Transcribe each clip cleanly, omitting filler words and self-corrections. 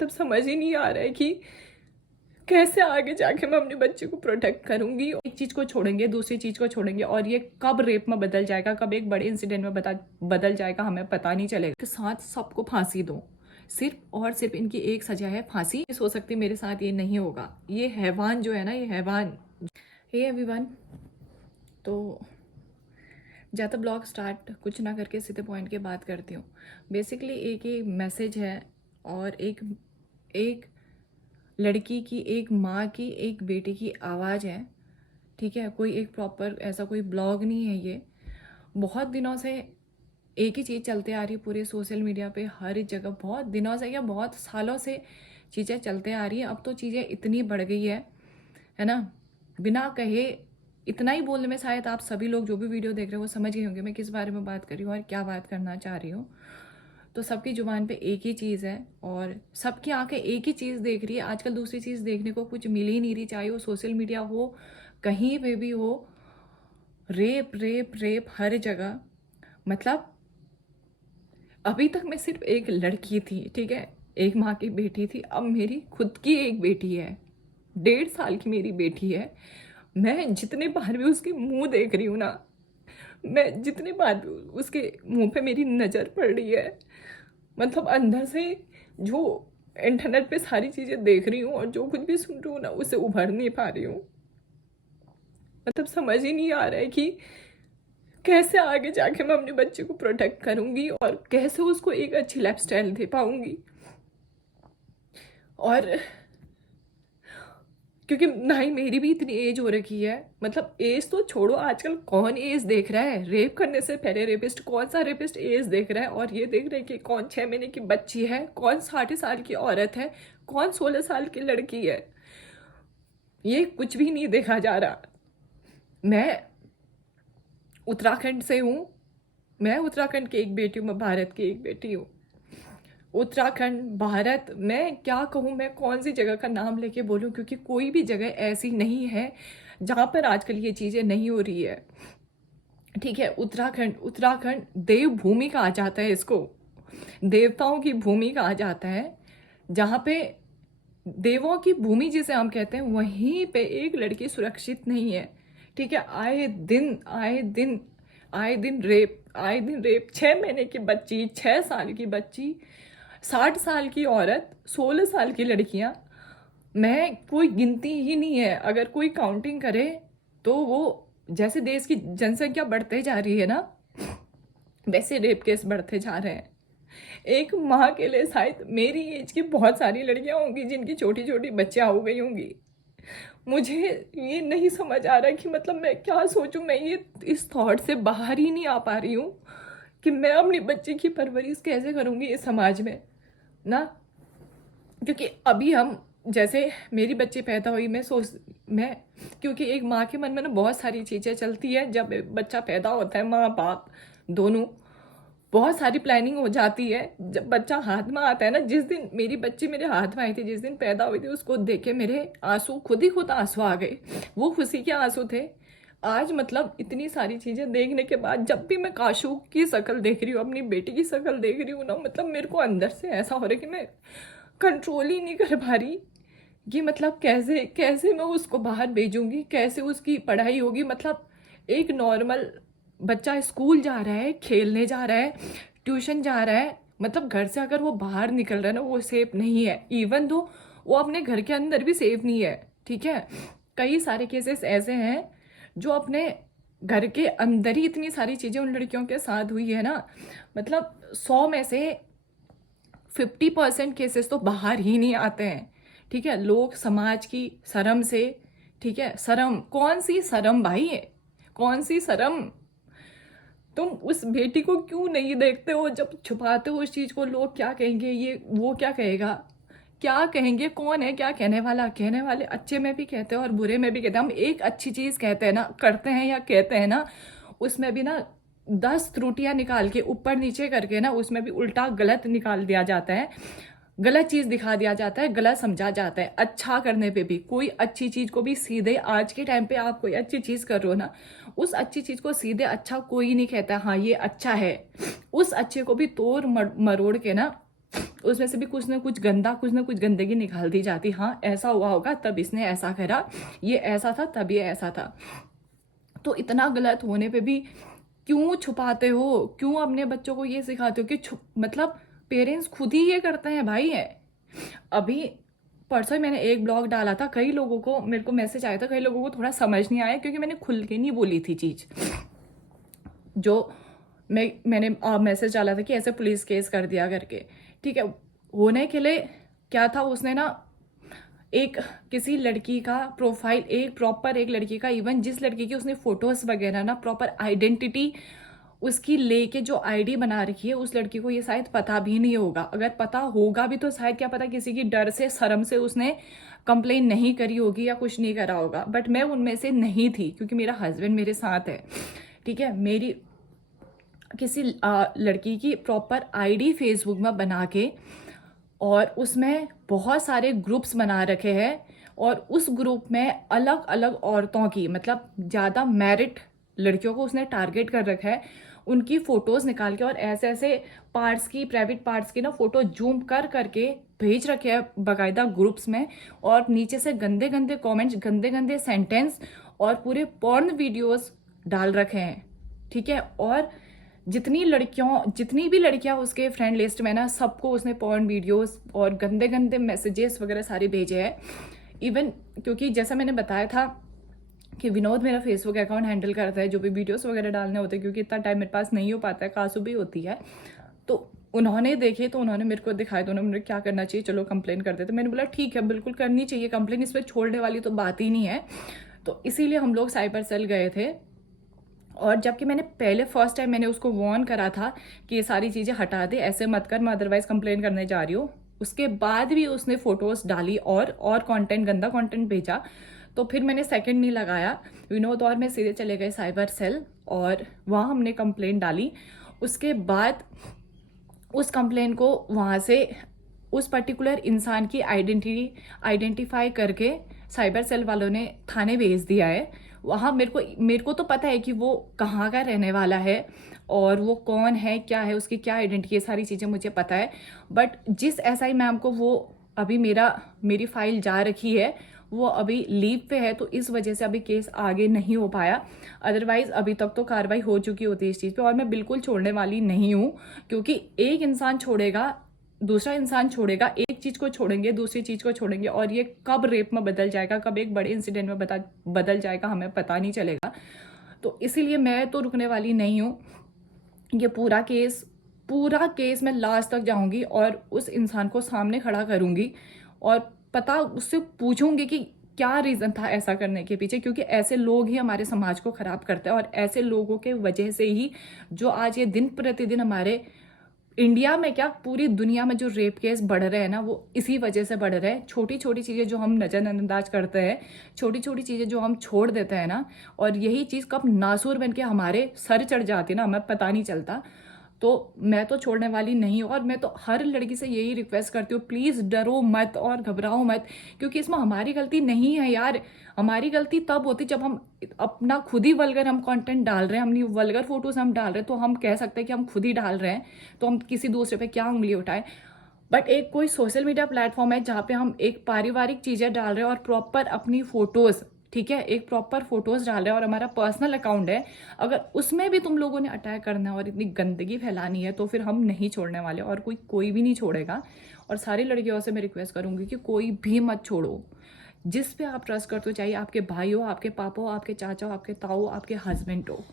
तब समझ ही नहीं आ रहा है कि कैसे आगे जाके मैं अपने बच्चे को प्रोटेक्ट करूंगी। एक चीज़ को छोड़ेंगे, दूसरी चीज़ को छोड़ेंगे, और ये कब रेप में बदल जाएगा, कब एक बड़े इंसिडेंट में बदल जाएगा हमें पता नहीं चलेगा। के साथ सबको फांसी दो, सिर्फ और सिर्फ इनकी एक सजा है फांसी। हो सकती मेरे साथ ये नहीं होगा। ये हैवान जो है ना, ये हैवान। हे एवरीवन, तो ज़्यादा ब्लॉग स्टार्ट कुछ ना करके सीधे पॉइंट के बात करती हूँ। बेसिकली एक ही मैसेज है, और एक लड़की की, एक माँ की, एक बेटी की आवाज़ है। ठीक है, कोई एक प्रॉपर ऐसा कोई ब्लॉग नहीं है ये। बहुत दिनों से एक ही चीज़ चलते आ रही है पूरे सोशल मीडिया पे, हर जगह बहुत दिनों से या बहुत सालों से चीज़ें चलते आ रही हैं। अब तो चीज़ें इतनी बढ़ गई है ना, बिना कहे इतना ही बोलने में शायद आप सभी लोग जो भी वीडियो देख रहे हो वो समझ गए होंगे मैं किस बारे में बात कर रही हूँ और क्या बात करना चाह रही हूँ। तो सबकी जुबान पे एक ही चीज़ है और सबकी आंखें एक ही चीज़ देख रही है। आजकल दूसरी चीज़ देखने को कुछ मिल ही नहीं रही, चाहे वो सोशल मीडिया हो, कहीं पे भी हो, रेप रेप रेप हर जगह। मतलब अभी तक मैं सिर्फ एक लड़की थी, ठीक है, एक माँ की बेटी थी। अब मेरी खुद की एक बेटी है, 1.5 साल की मेरी बेटी है। मैं जितने बार भी उसके मुंह देख रही हूँ ना, मैं जितने बार भी उसके मुंह पे मेरी नज़र पड़ रही है, मतलब अंदर से जो इंटरनेट पे सारी चीज़ें देख रही हूँ और जो कुछ भी सुन रही हूँ ना, उससे उभर नहीं पा रही हूँ। मतलब समझ ही नहीं आ रहा है कि कैसे आगे जाके मैं अपने बच्चे को प्रोटेक्ट करूँगी और कैसे उसको एक अच्छी लाइफस्टाइल दे पाऊँगी। और क्योंकि ना ही मेरी भी इतनी एज हो रखी है, मतलब एज तो छोड़ो, आजकल कौन एज देख रहा है। रेप करने से पहले रेपिस्ट, कौन सा रेपिस्ट एज देख रहा है, और ये देख रहे हैं कि कौन 6 महीने की बच्ची है, कौन 60 साल की औरत है, कौन 16 साल की लड़की है। ये कुछ भी नहीं देखा जा रहा। मैं उत्तराखंड से हूँ, मैं उत्तराखंड की एक बेटी हूँ, मैं भारत की एक बेटी हूँ। उत्तराखंड, भारत, मैं क्या कहूँ, मैं कौन सी जगह का नाम लेके बोलूँ, क्योंकि कोई भी जगह ऐसी नहीं है जहाँ पर आजकल ये चीज़ें नहीं हो रही है। ठीक है, उत्तराखंड, उत्तराखंड देवभूमि कहा जाता है इसको, देवताओं की भूमि कहा जाता है। जहाँ पे देवों की भूमि जिसे हम कहते हैं, वहीं पे एक लड़की सुरक्षित नहीं है। ठीक है, आए दिन रेप, आए दिन रेप। 6 महीने की बच्ची, 6 साल की बच्ची, 60 साल की औरत, 16 साल की लड़कियां, मैं कोई गिनती ही नहीं है। अगर कोई काउंटिंग करे तो वो, जैसे देश की जनसंख्या बढ़ते जा रही है ना, वैसे रेप केस बढ़ते जा रहे हैं। एक माँ के लिए शायद मेरी एज की बहुत सारी लड़कियां होंगी जिनकी छोटी छोटी बच्चियां हो गई होंगी। मुझे ये नहीं समझ आ रहा कि मतलब मैं क्या सोचूं। मैं ये इस थॉट से बाहर ही नहीं आ पा रही हूँ कि मैं अपनी बच्ची की परवरिश कैसे करूँगी इस समाज में ना। क्योंकि अभी हम, जैसे मेरी बच्ची पैदा हुई, मैं क्योंकि एक माँ के मन में ना बहुत सारी चीज़ें चलती है जब बच्चा पैदा होता है, माँ बाप दोनों, बहुत सारी प्लानिंग हो जाती है। जब बच्चा हाथ में आता है ना, जिस दिन मेरी बच्ची मेरे हाथ में आई थी, जिस दिन पैदा हुई थी, उसको देख के मेरे आंसू, खुद ही खुद आंसू आ गए। वो खुशी के आंसू थे। आज मतलब इतनी सारी चीज़ें देखने के बाद जब भी मैं काशू की शक्ल देख रही हूँ, अपनी बेटी की शक्ल देख रही हूँ ना, मतलब मेरे को अंदर से ऐसा हो रहा है कि मैं कंट्रोल ही नहीं कर पा रही कि मतलब कैसे कैसे मैं उसको बाहर भेजूंगी, कैसे उसकी पढ़ाई होगी। मतलब एक नॉर्मल बच्चा स्कूल जा रहा है, खेलने जा रहा है, ट्यूशन जा रहा है, मतलब घर से अगर वो बाहर निकल रहा है ना, वो सेफ नहीं है। इवन दो वो अपने घर के अंदर भी सेफ नहीं है। ठीक है, कई सारे केसेस ऐसे हैं जो अपने घर के अंदर ही इतनी सारी चीज़ें उन लड़कियों के साथ हुई है ना, मतलब 100 में से 50% केसेस तो बाहर ही नहीं आते हैं। ठीक है, लोग समाज की शर्म से, ठीक है, शर्म, कौन सी शर्म भाई है, कौन सी शर्म। तुम उस बेटी को क्यों नहीं देखते हो? जब छुपाते हो उस चीज को, लोग क्या कहेंगे, ये वो क्या कहेगा, क्या कहेंगे, कौन है क्या कहने वाला। कहने वाले अच्छे में भी कहते हैं और बुरे में भी कहते हैं। हम एक अच्छी चीज कहते हैं ना, करते हैं या कहते हैं ना, उसमें भी ना 10 त्रुटियां निकाल के ऊपर नीचे करके ना, उसमें भी उल्टा गलत निकाल दिया जाता है, गलत चीज दिखा दिया जाता है, गलत समझा जाता है। अच्छा करने पे भी, कोई अच्छी चीज को भी सीधे, आज के टाइम पे आप कोई अच्छी चीज कर रहे हो ना, उस अच्छी चीज को सीधे अच्छा कोई नहीं कहता, हाँ ये अच्छा है। उस अच्छे को भी तोड़ मरोड़ के ना उसमें से भी कुछ ना कुछ गंदा, कुछ ना कुछ गंदगी निकाल दी जाती। हाँ ऐसा हुआ होगा तब इसने ऐसा करा, ये ऐसा था तब ये ऐसा था। तो इतना गलत होने पे भी क्यों छुपाते हो, क्यों अपने बच्चों को ये सिखाते हो कि मतलब पेरेंट्स खुद ही ये करते हैं भाई है। अभी परसों ही मैंने एक ब्लॉग डाला था, कई लोगों को मेरे को मैसेज आया था, कई लोगों को थोड़ा समझ नहीं आया क्योंकि मैंने खुल के नहीं बोली थी चीज़। जो मैंने मैसेज डाला था कि ऐसे पुलिस केस कर दिया करके, ठीक है। होने के लिए क्या था, उसने ना एक किसी लड़की का प्रोफाइल, एक प्रॉपर एक लड़की का, इवन जिस लड़की की उसने फोटोज वगैरह ना प्रॉपर आइडेंटिटी उसकी लेके जो आईडी बना रखी है, उस लड़की को ये शायद पता भी नहीं होगा। अगर पता होगा भी तो शायद क्या पता किसी की डर से, शर्म से उसने कंप्लेन नहीं करी होगी या कुछ नहीं करा होगा। बट मैं उनमें से नहीं थी क्योंकि मेरा हस्बैंड मेरे साथ है, ठीक है। मेरी किसी लड़की की प्रॉपर आईडी फेसबुक में बना के और उसमें बहुत सारे ग्रुप्स बना रखे हैं और उस ग्रुप में अलग अलग औरतों की, मतलब ज़्यादा मैरिड लड़कियों को उसने टारगेट कर रखा है, उनकी फ़ोटोज़ निकाल के और ऐसे ऐसे पार्ट्स की, प्राइवेट पार्ट्स की ना फ़ोटो जूम कर करके भेज रखे हैं बाकायदा ग्रुप्स में। और नीचे से गंदे गंदे कमेंट्स, गंदे गंदे सेंटेंस और पूरे पॉर्न वीडियोस डाल रखे हैं, ठीक है। और जितनी भी लड़कियां उसके फ्रेंड लिस्ट में ना, सबको उसने पॉर्न वीडियोस और गंदे गंदे मैसेजेस वगैरह सारे भेजे हैं। इवन क्योंकि जैसा मैंने बताया था कि विनोद मेरा फेसबुक अकाउंट हैंडल करता है, जो भी वीडियोस वगैरह डालने होते हैं, क्योंकि इतना टाइम मेरे पास नहीं हो पाता है, कासू भी होती है। तो उन्होंने देखे, तो उन्होंने मेरे को दिखाया, तो उन्होंने क्या करना चाहिए, चलो कंप्लेन कर देते। मैंने बोला ठीक है, बिल्कुल करनी चाहिए कंप्लेन, इस पर छोड़ने वाली तो बात ही नहीं है। तो इसीलिए हम लोग साइबर सेल गए थे। और जबकि मैंने पहले फर्स्ट टाइम मैंने उसको वार्न करा था कि ये सारी चीज़ें हटा दे, ऐसे मत कर, मैं अदरवाइज कंप्लेन करने जा रही हूँ। उसके बाद भी उसने फोटोज़ डाली और कंटेंट, गंदा कंटेंट भेजा। तो फिर मैंने सेकंड नहीं लगाया, विनोद और मैं सीधे चले गए साइबर सेल और वहाँ हमने कंप्लेन डाली। उसके बाद उस कंप्लेन को वहाँ से उस पर्टिकुलर इंसान की आइडेंटिफाई करके साइबर सेल वालों ने थाने भेज दिया है। वहाँ मेरे को तो पता है कि वो कहाँ का रहने वाला है और वो कौन है, क्या है, उसकी क्या आइडेंटिटी है, सारी चीज़ें मुझे पता है। बट जिस एसआई मैम को वो अभी मेरी फाइल जा रखी है, वो अभी लीव पे है, तो इस वजह से अभी केस आगे नहीं हो पाया। अदरवाइज अभी तक तो कार्रवाई हो चुकी होती है इस चीज़ पे। और मैं बिल्कुल छोड़ने वाली नहीं हूँ, क्योंकि एक इंसान छोड़ेगा, दूसरा इंसान छोड़ेगा, एक चीज़ को छोड़ेंगे, दूसरी चीज़ को छोड़ेंगे, और ये कब रेप में बदल जाएगा, कब एक बड़े इंसिडेंट में बदल जाएगा, हमें पता नहीं चलेगा। तो इसीलिए मैं तो रुकने वाली नहीं हूँ। ये पूरा केस मैं लास्ट तक जाऊंगी और उस इंसान को सामने खड़ा करूंगी और उससे पूछूंगी कि क्या रीज़न था ऐसा करने के पीछे, क्योंकि ऐसे लोग ही हमारे समाज को ख़राब करते हैं। और ऐसे लोगों के वजह से ही जो आज ये दिन प्रतिदिन हमारे इंडिया में क्या पूरी दुनिया में जो रेप केस बढ़ रहे हैं ना, वो इसी वजह से बढ़ रहे हैं। छोटी छोटी चीज़ें जो हम नज़रअंदाज करते हैं, छोटी छोटी चीज़ें जो हम छोड़ देते हैं ना, और यही चीज़ कब नासूर बन के हमारे सर चढ़ जाती है ना, हमें पता नहीं चलता। तो मैं तो छोड़ने वाली नहीं हूँ और मैं तो हर लड़की से यही रिक्वेस्ट करती हूँ, प्लीज़ डरो मत और घबराओ मत, क्योंकि इसमें हमारी गलती नहीं है यार। हमारी गलती तब होती जब हम अपना खुद ही वल्गर हम कंटेंट डाल रहे हैं, अपनी वल्गर फोटोज हम डाल रहे हैं, तो हम कह सकते हैं कि हम खुद ही डाल रहे हैं, तो हम किसी दूसरे पे क्या उंगली उठाएं। बट एक कोई सोशल मीडिया प्लेटफॉर्म है जहाँ पे हम एक पारिवारिक चीज़ें डाल रहे हैं और प्रॉपर अपनी फोटोज़, ठीक है, एक प्रॉपर फोटोज़ डाल रहे हैं और हमारा पर्सनल अकाउंट है, अगर उसमें भी तुम लोगों ने अटैक करना है और इतनी गंदगी फैलानी है, तो फिर हम नहीं छोड़ने वाले और कोई भी नहीं छोड़ेगा। और सारी लड़कियों से मैं रिक्वेस्ट करूँगी कि कोई भी मत छोड़ो, जिस पे आप ट्रस्ट करते हो, चाहे आपके भाई हो, आपके पापा हो, आपके चाचा हो, आपके ताऊ हो, आपके हस्बैंड हो,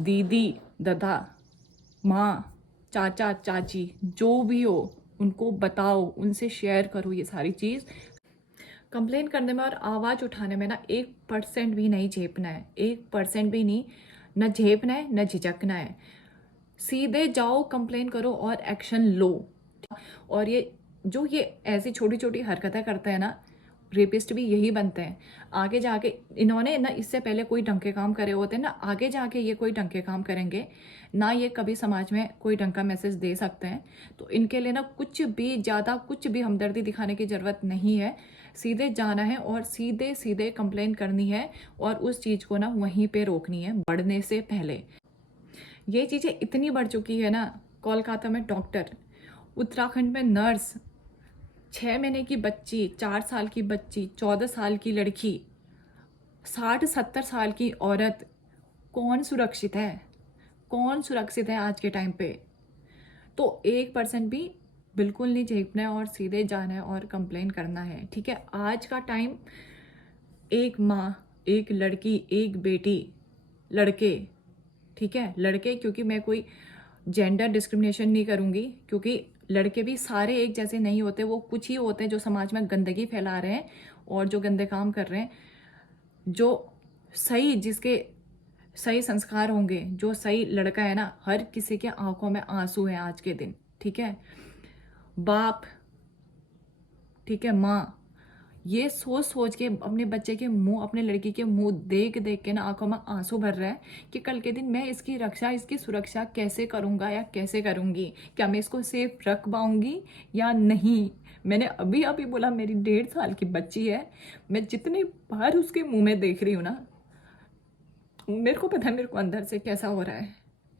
दीदी, दादा, माँ, चाचा, चाची, जो भी हो, उनको बताओ, उनसे शेयर करो ये सारी चीज़। कंप्लेन करने में और आवाज़ उठाने में ना 1% भी नहीं झेपना है, 1% भी नहीं, न झेपना है न झिझकना है। सीधे जाओ, कंप्लेन करो और एक्शन लो। और ये ऐसी छोटी छोटी हरकतें करते हैं ना, रेपिस्ट भी यही बनते हैं। आगे जाके इन्होंने ना, इससे पहले कोई ढंग के काम करे होते हैं ना, आगे जाके ये कोई ढंग के काम करेंगे ना, ये कभी समाज में कोई ढंग का मैसेज दे सकते हैं। तो इनके लिए ना कुछ भी हमदर्दी दिखाने की ज़रूरत नहीं है। सीधे जाना है और सीधे सीधे कंप्लेन करनी है और उस चीज़ को ना वहीं पे रोकनी है बढ़ने से पहले। ये चीज़ें इतनी बढ़ चुकी है ना, कोलकाता में डॉक्टर, उत्तराखंड में नर्स, 6 महीने की बच्ची, 4 साल की बच्ची, 14 साल की लड़की, 60-70 साल की औरत, कौन सुरक्षित है? कौन सुरक्षित है आज के टाइम पे? तो 1% भी बिल्कुल नहीं झेपना है और सीधे जाना है और कंप्लेन करना है, ठीक है? आज का टाइम, एक माँ, एक लड़की, एक बेटी, लड़के, ठीक है, लड़के, क्योंकि मैं कोई जेंडर डिस्क्रिमिनेशन नहीं करूँगी, क्योंकि लड़के भी सारे एक जैसे नहीं होते, वो कुछ ही होते हैं जो समाज में गंदगी फैला रहे हैं और जो गंदे काम कर रहे हैं। जो सही, जिसके सही संस्कार होंगे, जो सही लड़का है ना, हर किसी के आंखों में आंसू है आज के दिन, ठीक है? बाप, ठीक है, माँ, ये सोच सोच के अपने बच्चे के मुंह, अपने लड़की के मुंह देख देख के ना आंखों में आंसू भर रहा है कि कल के दिन मैं इसकी रक्षा, इसकी सुरक्षा कैसे करूँगा या कैसे करूँगी? क्या मैं इसको सेफ रख पाऊँगी या नहीं? मैंने अभी अभी बोला, मेरी 1.5 साल की बच्ची है, मैं जितनी बार उसके मुंह में देख रही हूँ ना, मेरे को पता है मेरे को अंदर से कैसा हो रहा है,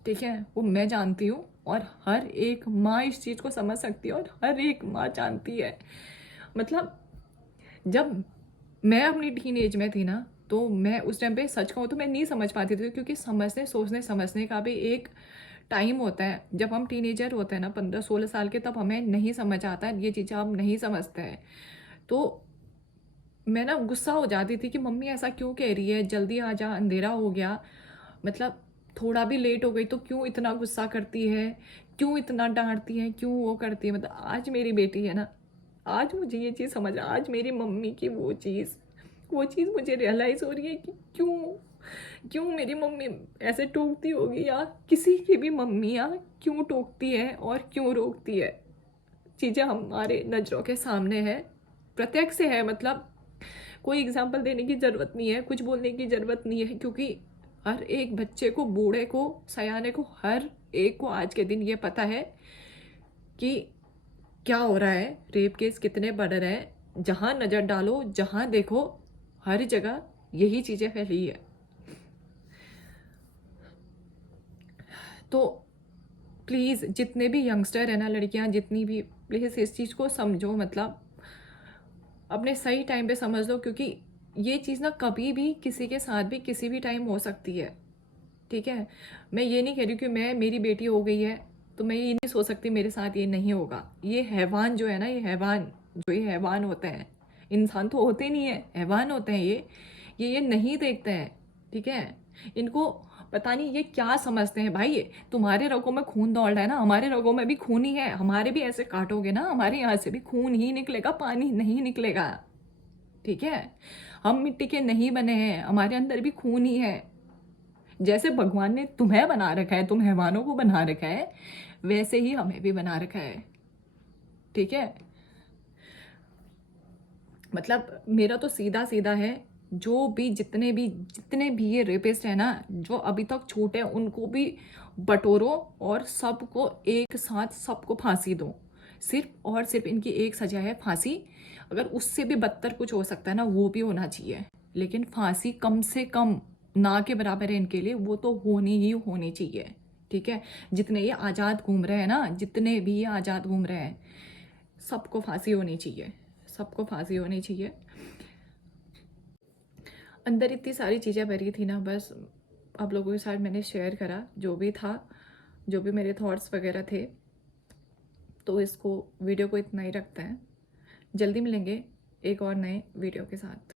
ठीक है? वो मैं जानती हूँ और हर एक माँ इस चीज़ को समझ सकती है और हर एक माँ जानती है। मतलब जब मैं अपनी टीन एज में थी ना, तो मैं उस टाइम पे सच कहूँ तो मैं नहीं समझ पाती थी, क्योंकि समझने, सोचने, समझने का भी एक टाइम होता है। जब हम टीनेजर होते हैं ना, 15-16 साल के, तब हमें नहीं समझ आता है, ये चीज़ें हम नहीं समझते हैं। तो मैं ना गुस्सा हो जाती थी कि मम्मी ऐसा क्यों कह रही है, जल्दी आ जा, अंधेरा हो गया, मतलब थोड़ा भी लेट हो गई तो क्यों इतना गुस्सा करती है, क्यों इतना डांटती है, क्यों वो करती है। मतलब आज मेरी बेटी है ना, आज मुझे ये चीज़ समझ, आज मेरी मम्मी की वो चीज़ मुझे रियलाइज़ हो रही है कि क्यों क्यों मेरी मम्मी ऐसे टोकती होगी, या किसी की भी मम्मी या क्यों टोकती है और क्यों रोकती है। चीज़ें हमारे नज़रों के सामने है, प्रत्यक्ष से है। मतलब कोई एग्जाम्पल देने की ज़रूरत नहीं है, कुछ बोलने की ज़रूरत नहीं है, क्योंकि हर एक बच्चे को, बूढ़े को, सयाने को, हर एक को आज के दिन ये पता है कि क्या हो रहा है, रेप केस कितने बढ़ रहे हैं। जहाँ नज़र डालो, जहाँ देखो, हर जगह यही चीज़ें फैली है। तो प्लीज़ जितने भी यंगस्टर है ना, लड़कियाँ जितनी भी, प्लीज़ इस चीज़ को समझो, मतलब अपने सही टाइम पे समझ लो, क्योंकि ये चीज़ ना कभी भी किसी के साथ भी किसी भी टाइम हो सकती है, ठीक है? मैं ये नहीं कह रही कि मेरी बेटी हो गई है तो मैं ये नहीं सोच सकती मेरे साथ ये नहीं होगा। ये हैवान जो है ना, ये हैवान, जो ये हैवान होते हैं, इंसान तो होते नहीं है, हैवान होते हैं ये नहीं देखते हैं, ठीक है? इनको पता नहीं ये क्या समझते हैं। भाई, तुम्हारे रगों में खून दौड़ रहा है ना, हमारे रगों में भी खून ही है। हमारे भी ऐसे काटोगे ना, हमारे यहाँ से भी खून ही निकलेगा, पानी नहीं निकलेगा, ठीक है? हम मिट्टी के नहीं बने हैं, हमारे अंदर भी खून ही है। जैसे भगवान ने तुम्हें बना रखा है, तुम हैवानों को बना रखा है, वैसे ही हमें भी बना रखा है, ठीक है? मतलब मेरा तो सीधा सीधा है, जो भी जितने भी ये रेपिस्ट है ना, जो अभी तक छूटे हैं, उनको भी बटोरो और सबको एक साथ, सबको फांसी दो। सिर्फ और सिर्फ इनकी एक सजा है, फांसी। अगर उससे भी बदतर कुछ हो सकता है ना, वो भी होना चाहिए, लेकिन फांसी कम से कम ना के बराबर है इनके लिए, वो तो होनी ही होनी चाहिए, ठीक है? जितने ये आज़ाद घूम रहे हैं ना, जितने भी ये आज़ाद घूम रहे हैं, सबको फांसी होनी चाहिए, सबको फांसी होनी चाहिए। अंदर इतनी सारी चीज़ें भरी थी ना, बस आप लोगों के साथ मैंने शेयर करा जो भी था, जो भी मेरे थॉट्स वगैरह थे। तो इसको, वीडियो को इतना ही रखते हैं। जल्दी मिलेंगे एक और नए वीडियो के साथ।